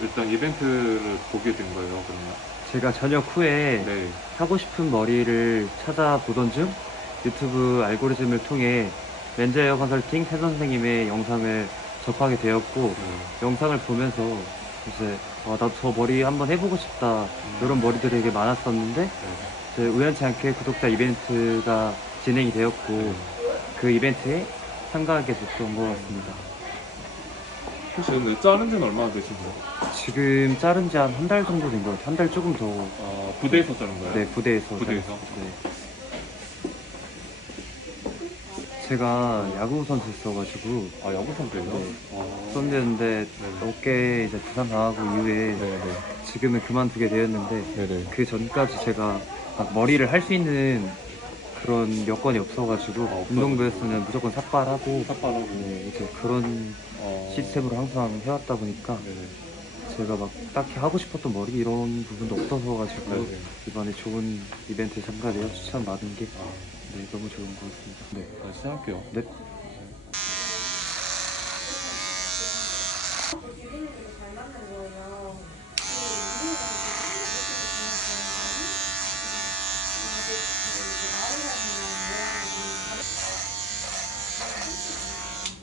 일단 이벤트를 보게 된 거예요, 그러면? 제가 저녁 후에 네. 하고 싶은 머리를 찾아보던 중 유튜브 알고리즘을 통해 렌즈에어 컨설팅 태 선생님의 영상을 접하게 되었고 네. 영상을 보면서 이제 아, 나도 저 머리 한번 해보고 싶다 이런 머리들이 되게 많았었는데 네. 이제 우연치 않게 구독자 이벤트가 진행이 되었고 네. 그 이벤트에 참가하게 됐던 것 같습니다. 혹시 근데 자른 지는 얼마나 되신 거예요? 지금 자른 지 한 한 달 정도 된 것 같아요. 한 달 조금 더 아, 부대에서 자른 거예요? 네, 부대에서. 부대에서? 네. 제가 야구 선수였어가지고 아, 야구 선수예요? 네. 아. 선수였는데 네. 어깨 이제 부상 당하고 이후에 네네. 지금은 그만두게 되었는데 네네. 그 전까지 제가 막 머리를 할 수 있는 그런 여건이 없어가지고 아, 없어가지고. 운동부였으면 무조건 삭발하고 삭발하고. 네, 이제 그런 어. 시스템으로 항상 해왔다 보니까 네네. 제가 막 딱히 하고 싶었던 머리 이런 부분도 없어서 가지고 네네. 이번에 좋은 이벤트에 참가되어 추천받은 게 아, 네, 너무 좋은 것 같습니다. 네. 다시 시작할게요. 네.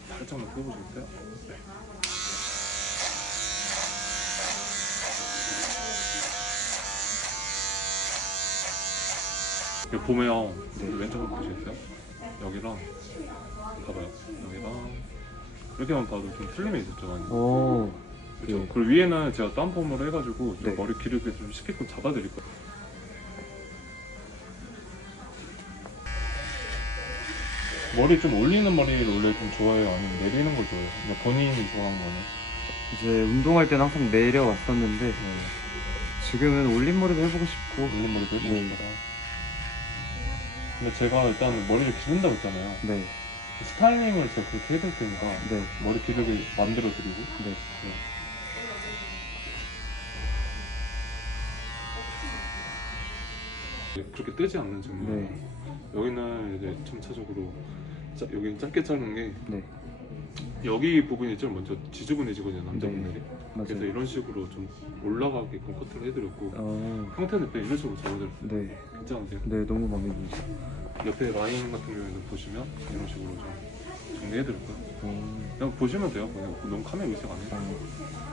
잘 만든 거예요. 네. 여기 보면 네. 왼쪽으로 보시겠어요? 여기랑 봐봐요. 여기랑 이렇게만 봐도 좀 틀림이 있었죠 많이. 오, 그렇죠. 네. 그리고 위에는 제가 땀폼으로 해가지고 좀 네. 머리 기르게 좀 쉽게끔 잡아드릴 거예요. 머리 좀 올리는 머리를 원래 좀 좋아해요? 아니면 내리는 걸 좋아해요? 그러니까 본인이 좋아하는 거는? 이제 운동할 때는 항상 내려왔었는데 네. 지금은 올림머리도 해보고 싶고 올린 머리도 해보고 네. 싶다. 근데 제가 일단 머리를 기른다고 했잖아요. 네, 스타일링을 제가 그렇게 해드릴 테니까 네, 머리 기르게 만들어드리고 네. 그렇게 뜨지 않는 증명. 네. 여기는 이제 점차적으로 짜, 여기는 짧게 자르는 게 네, 여기 부분이 제일 먼저 지저분해지거든요 남자분들이. 네. 그래서. 이런 식으로 좀 올라가게끔 커트를 해드렸고 어, 형태는 그냥 이런 식으로 잡아드렸어요. 네, 괜찮으세요? 네, 너무 마음에 들어요. 옆에 라인 같은 경우에는 보시면 이런 식으로 좀 정리해드릴까요? 어, 그냥 보시면 돼요. 그냥 너무 카메라 의식 안 해요. 어,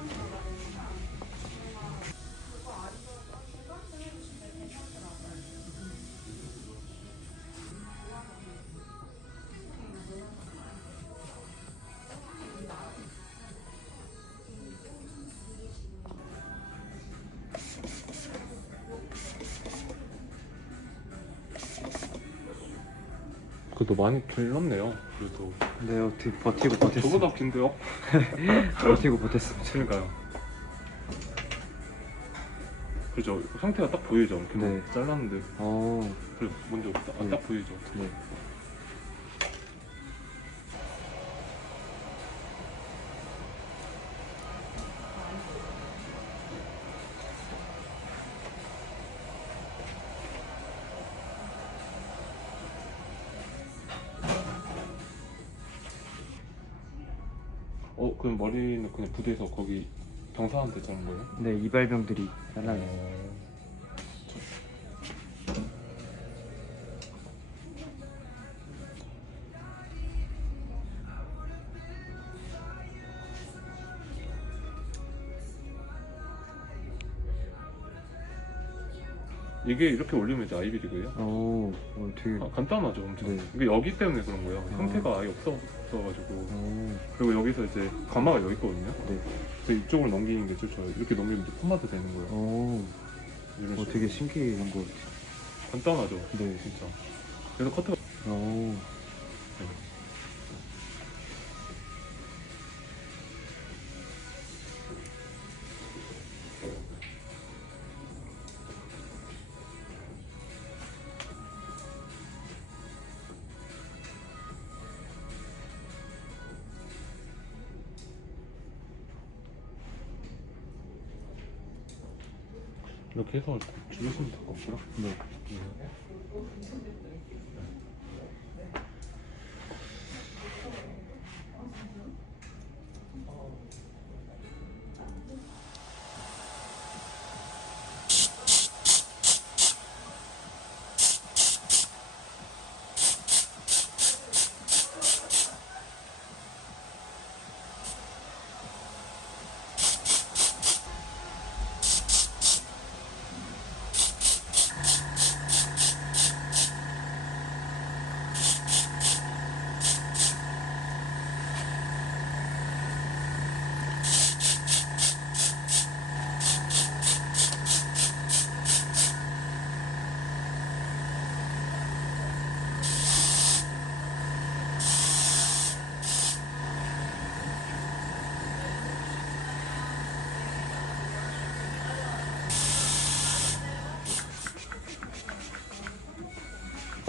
그래도 많이 길렀네요. 그래도 네, 어떻게 버티고 버텼습니다. 저보다 긴데요? 버티고 버텼습니다. 그러니까요. 그죠? 상태가 딱 보이죠? 네. 잘랐는데 어, 그래 먼저 딱, 아, 네. 딱 보이죠? 네. 그럼 머리는 그냥 부대에서 거기 병사한테 자른 거예요? 네, 이발병들이 날라요. 이게 이렇게 올리면 이제 아이비리고요. 오, 어, 되게. 아, 간단하죠, 엄청. 네. 이게 여기 때문에 그런 거예요. 아. 형태가 아예 없어, 없어가지고. 오, 그리고 여기서 이제 가마가 여기 있거든요. 네. 그래서 이쪽으로 넘기는 게 제일 좋아요. 이렇게 넘기면 이제 포마드 되는 거예요. 오, 이런 어, 식으로. 되게 신기한 것 같아요. 간단하죠, 네. 진짜. 그래서 커트가 오, 이렇게 해서 것 같고요. 네.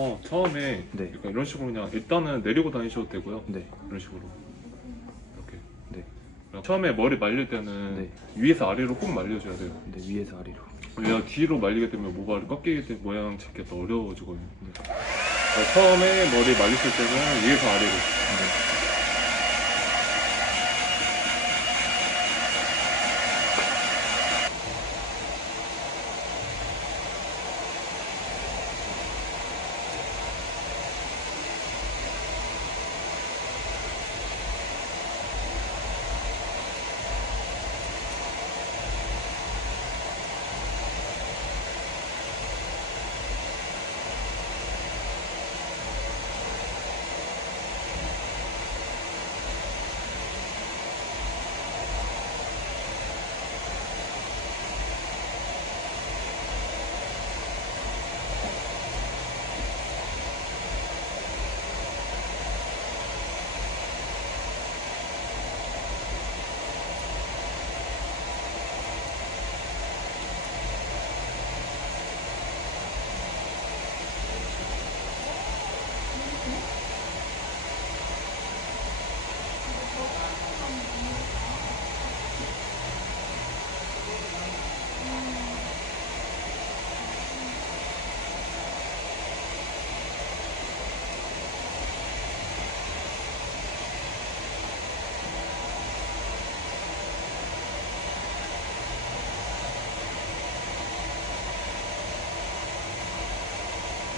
어, 처음에 네. 그러니까 이런 식으로 그냥 일단은 내리고 다니셔도 되고요. 네. 이런 식으로 이렇게. 네. 처음에 머리 말릴 때는 네. 위에서 아래로 꼭 말려줘야 돼요. 네, 위에서 아래로. 왜냐 뒤로 말리게 되면 모발이 꺾이게 되면 모양 잡기가 더 어려워지거든요. 그러니까 처음에 머리 말리실 때는 위에서 아래로. 네.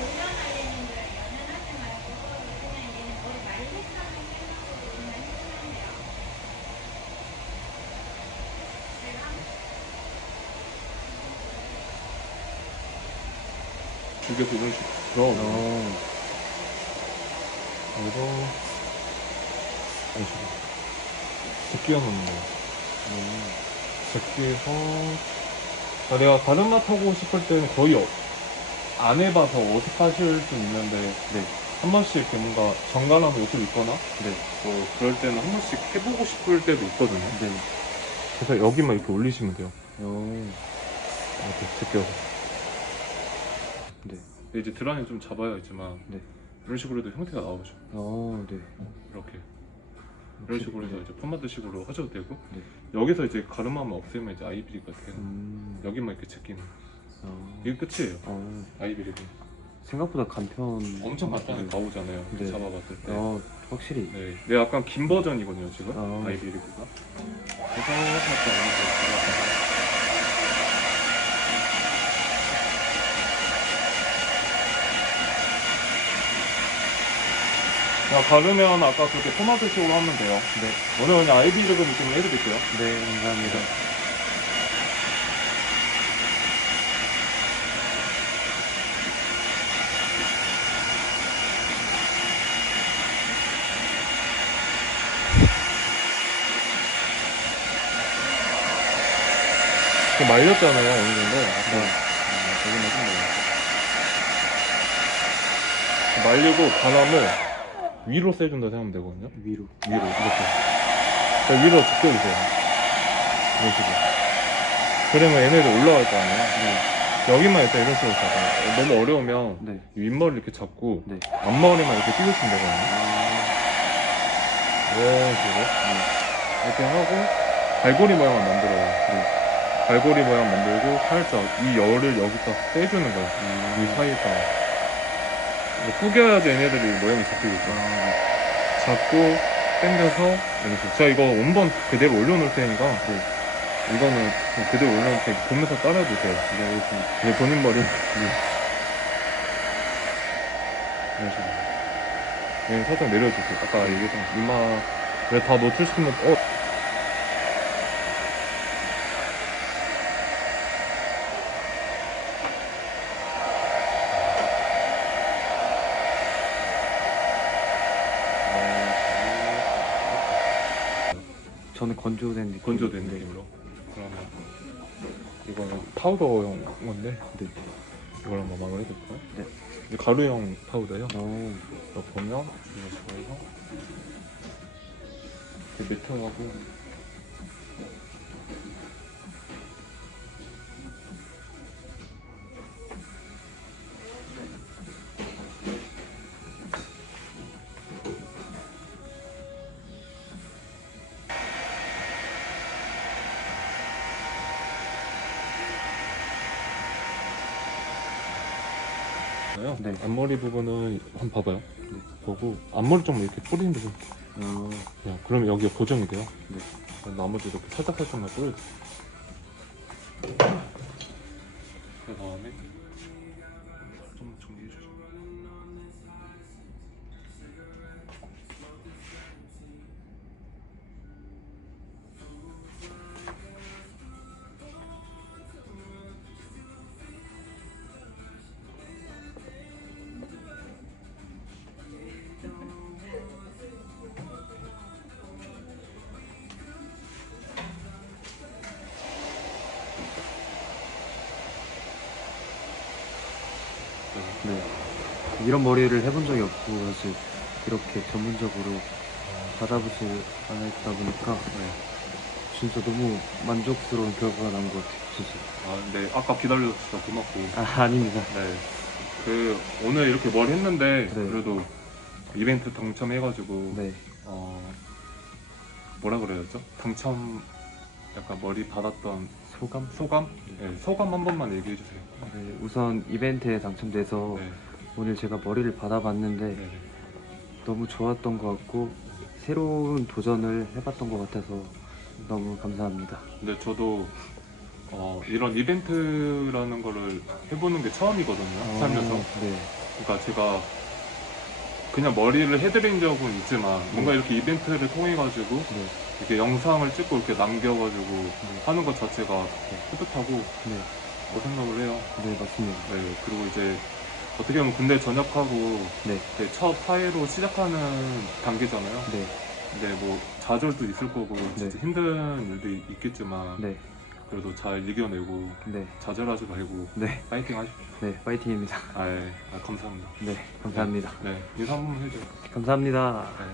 돌려 말리는 걸 연연하지 말고 그냥 얘는 머리 말리겠다는 생각으로 그냥 해주면 돼요. 제가 이게 이런 식으로. 어. 식으로. 제끼어 놓는 거예요. 음. 제끼해서 아, 내가 다른 맛 하고 싶을 때는 거의 어- 안 해봐서 어색하실 수 있는데 네. 한 번씩 이렇게 뭔가 정갈한 옷을 입거나 네. 뭐 그럴 때는 한 번씩 해보고 싶을 때도 있거든요. 네. 그래서 여기만 이렇게 올리시면 돼요. 어. 이렇게 제껴서. 네. 근데 이제 드라이는 좀 잡아야겠지만 네. 이런 식으로 해도 형태가 나오죠. 어, 네. 이렇게 이런 식으로 해서 이제 폼마드 식으로 하셔도 되고 네. 여기서 이제 가르마만 없애면 이제 아이비리가 돼요. 음. 여기만 이렇게 제끼는 어. 이게 끝이에요. 어. 아이비리가 생각보다 간편. 엄청 간단하게 네. 나오잖아요. 네. 잡아봤을 때. 어, 확실히. 네, 네 약간 긴 버전이거든요 지금 어. 아이비리그가. 그래서 살짝 이렇게 자, 가르면 아까 그렇게 토마토식으로 하면 돼요. 네. 오늘 그냥 아이비리그 느낌으로 해드릴게요. 네, 감사합니다. 말렸잖아요 어느 정도. 아까 네. 말리고 바람을 위로 쐬준다 생각하면 되거든요. 위로. 위로 이렇게. 자, 위로 제껴주세요. 이런 식으로. 그러면 얘네들 올라갈 거 아니에요. 네. 여기만 일단 이런 식으로 잡아요. 너무 어려우면 네. 윗머리 이렇게 잡고 네. 앞머리만 이렇게 띄우시면 되거든요. 아. 이런 식으로. 이렇게 하고 갈고리 모양을 만들어요. 네. 갈고리 모양 만들고 살짝 이 열을 여기다 빼주는 거예요. 음. 이 사이에다. 이거 구겨야지 얘네들이 모양이 잡히겠죠. 아, 잡고 이런 식으로. 제가 이거 원본 그대로 올려놓을 테니까 네. 이거는 그대로 올려놓을 테니까 보면서. 네, 알겠습니다. 이게 본인 머리. 이런 식으로. 얘는 살짝 내려주세요. 아까 얘기했던 이마 왜 다 노출시키면 어 저는 건조된 느낌. 건조된 네. 느낌으로. 그러면 이거는 파우더형 건데 네. 이걸 한번 마무리 해볼까요? 네. 이제 가루형 파우더예요. 어. 이거 보면 식으로 해서 이렇게 매트하고 있잖아요. 네. 앞머리 부분은 한번 봐봐요. 보고 앞머리 좀 이렇게 뿌리는 부분. 어, 야, 그러면 여기가 고정이 돼요. 네. 나머지 이렇게 살짝 살짝만 뿌려주세요. 그 다음에 이런 머리를 해본 적이 없고 사실 이렇게 전문적으로 받아보지 않았다 보니까 네. 진짜 너무 만족스러운 결과가 난것 같아요. 진짜. 아, 네. 아까 기다려줘서 진짜 고맙고. 아, 아닙니다. 네. 그 오늘 이렇게 머리 했는데 네. 그래도 이벤트 당첨해가지고 네. 어 뭐라 그래야죠? 당첨 약간 머리 받았던 소감? 소감? 네, 소감 한 번만 얘기해 주세요. 네, 우선 이벤트에 당첨돼서 네. 오늘 제가 머리를 받아봤는데 네. 너무 좋았던 것 같고 새로운 도전을 해봤던 것 같아서 너무 감사합니다. 근데 저도 어, 이런 이벤트라는 거를 해보는 게 처음이거든요. 살면서. 어, 네. 그러니까 제가 그냥 머리를 해드린 적은 있지만 뭔가 이렇게 이벤트를 통해 가지고 네. 이렇게 영상을 찍고 이렇게 남겨가지고 네. 하는 것 자체가 뿌듯하고 네. 뭐 생각을 해요. 네, 맞습니다. 네 그리고 이제 어떻게 보면 군대 전역하고 네. 이제 첫 사회로 시작하는 단계잖아요. 네. 근데 뭐 좌절도 있을 거고 진짜 네. 힘든 일도 있- 있겠지만 네. 그래도 잘 이겨내고 네. 좌절하지 말고 네. 파이팅 하십시오. 네. 파이팅입니다. 아, 예. 아, 감사합니다. 네. 감사합니다. 네 인사 한 번만 해줘요. 감사합니다. 네.